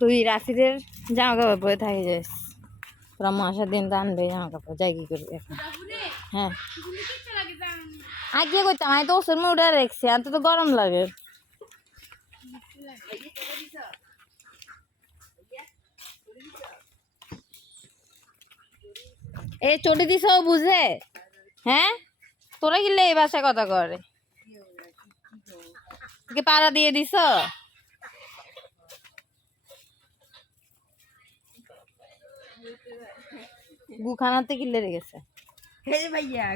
তুই রাফিদের জামা কাপড় পরে থাকি যাস, তোরা মশার দিন তো আনবে জামা কাপড়, যাই কি করবি এখন? হ্যাঁ আগে করতাম, আমি তো ওষুধ উঠে রেখছি, আর তো গরম লাগে। এই চটি দিছ বুঝে? হ্যাঁ তোরা কিনলে এই বাসায় কথা করে পাড়া দিয়ে দিছ? গুখানাতে কিনলে রেখেছে ভাইয়া।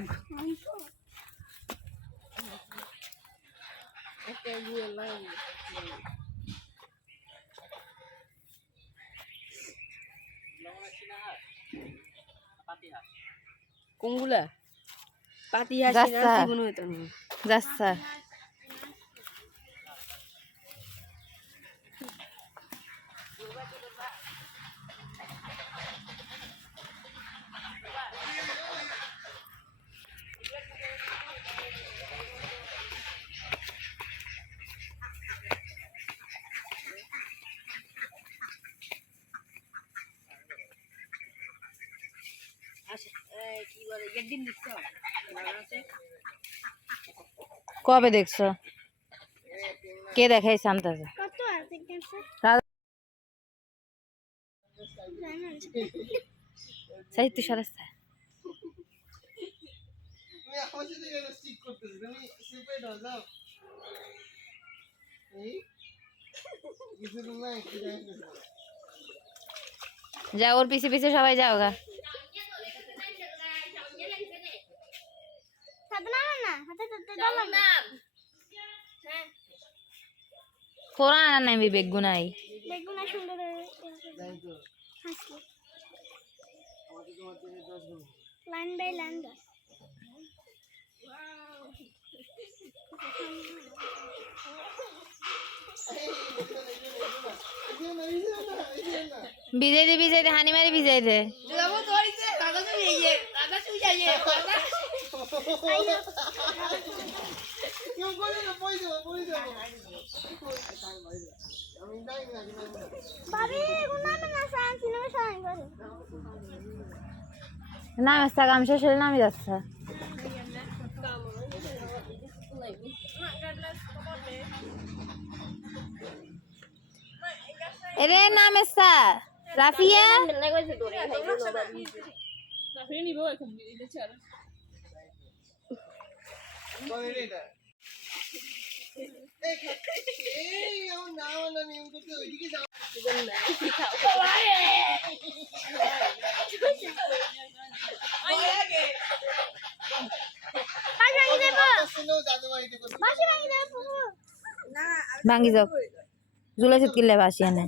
কোনগুলা পাতি হাসি না জীবন হইতো না যাচ্ছা কবে দেখছো? কে দেখাই শান্তাজা সাহিত্য সরস্তা যা, ওর পিছে পিছে সবাই যাও গা। তোরা নামবি বেগুনাই লাইন বাই লাইন ভিজাই দে হানি মারি ভিজাই দে। নাম আসছে কাম শেষ হলে নামি যাচ্ছে। এরে নাম এসা রাফিয়া ভাঙ্গি যাও জুলাই সুত কিনলে বাসি এনে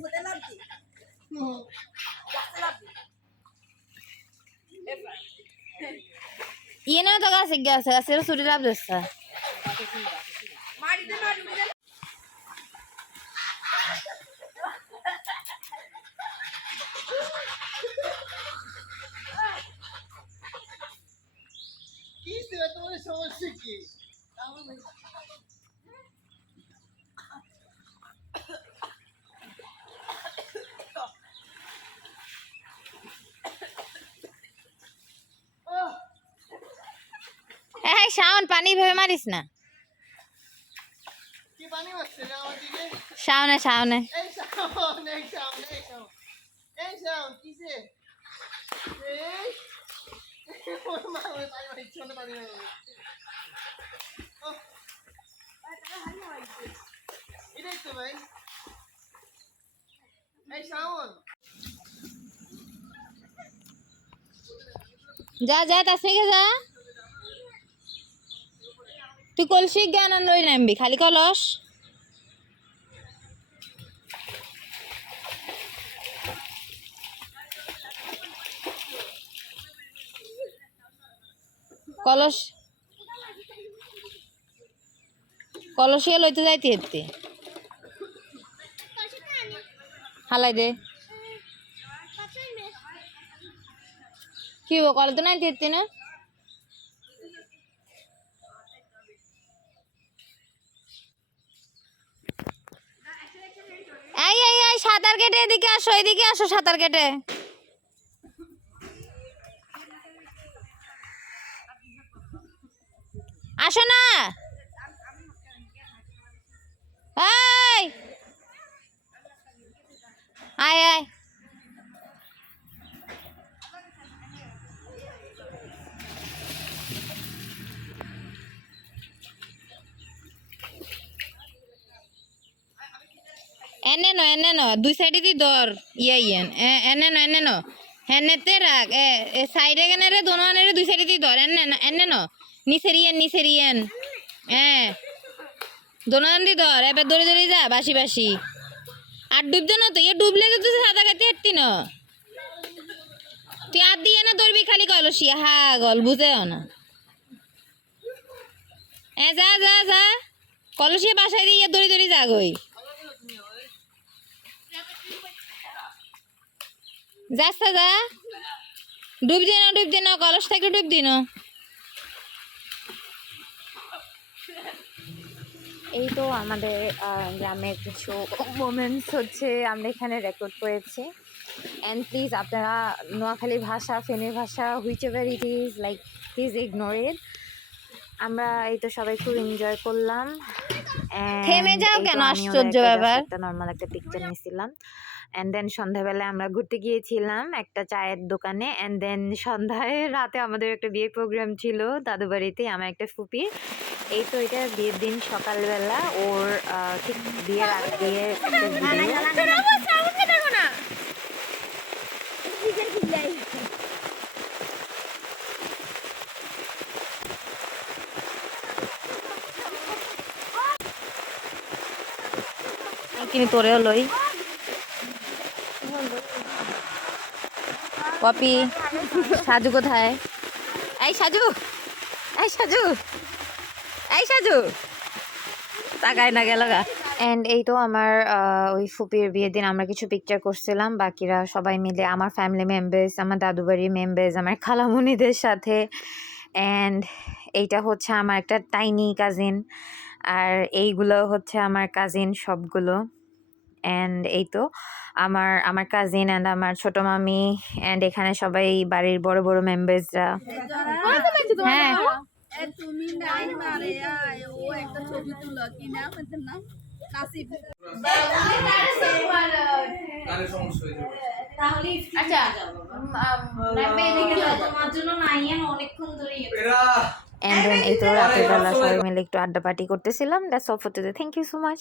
ইয়ে না তো গাছে গেছে গাছের ছুটি লাভ যাচ্ছে। শাওন পানি ভেবে মারিস না। শাওনে শাওনে যা যা তার সঙ্গে যা। তুই কলসি জ্ঞান লই নামবি খালি কলস। কলস কলসিয়া লইতে যাইতে এতে হালাই দে কি কল তো নাই তেতে না এই সাঁতার কেটে এদিকে আসো সাঁতার কেটে আসো না এই আয় আয় এনে ন দুই সাইডে দি দর ইয়েন এনে ন হেনেতে রাখ এ সাইডে কেনে রে দোনো রে দুই সাইডে দি দর এনে ন নিচেরিয়েন দোনো দি দর এবার দৌড়ে যা বাসি আর ডুবতে না তো ডুবলে তো তুই সাদা খাইতে হাঁটতি না তুই আর দিয়ে না দৌড়বি খালি কলসিয়া হা গল বুঝেও না যা কলসিয়া বাসায় দিয়ে দৌড়ি যা গই যাস্তা যা ডুব দি না কলস থেকে ডুব দি না এই তো আমাদের গ্রামের কিছু মোমেন্টস হচ্ছে আমরা এখানে রেকর্ড করেছি অ্যান্ড প্লিজ আপনারা নোয়াখালী ভাষা ফেনীর ভাষা which ever it is like please ignore it আমরা এই তো সবাই খুব এনজয় করলাম থেমে যাও কেন আশ্চর্য ব্যাপার একটা নর্মাল একটা পিকচার নিয়েছিলাম অ্যান্ড দেন সন্ধ্যাবেলায় আমরা ঘুরতে গিয়েছিলাম একটা চায়ের দোকানে অ্যান্ড দেন সন্ধ্যায় রাতে আমাদের একটা বিয়ের প্রোগ্রাম ছিল দাদু বাড়িতে আমার একটা ফুপি এই তো এটা বিয়ের দিন সকালবেলা ওর ঠিক বিয়ের আগে কিন্তু তোরেও লই কপি সাজু কোথায় এই সাজু তাকায় না গেল গা অ্যান্ড এই তো আমার ওই ফুপির বিয়ের দিন আমরা কিছু পিকচার করছিলাম বাকিরা সবাই মিলে আমার ফ্যামিলি মেম্বার্স আমার দাদু বাড়ির মেম্বার্স আমার খালামুনিদের সাথে অ্যান্ড এইটা হচ্ছে আমার একটা টাইনি কাজিন আর এইগুলো হচ্ছে আমার কাজিন সবগুলো অ্যান্ড এই তো আমার কাজিন অ্যান্ড আমার ছোট মামি অ্যান্ড এখানে সবাই বাড়ির বড় বড় মেম্বার্সরা হ্যাঁ এই তো রাতের বেলা সবাই মিলে একটু আড্ডা পার্টি করতেছিলাম that's all for today thank you so much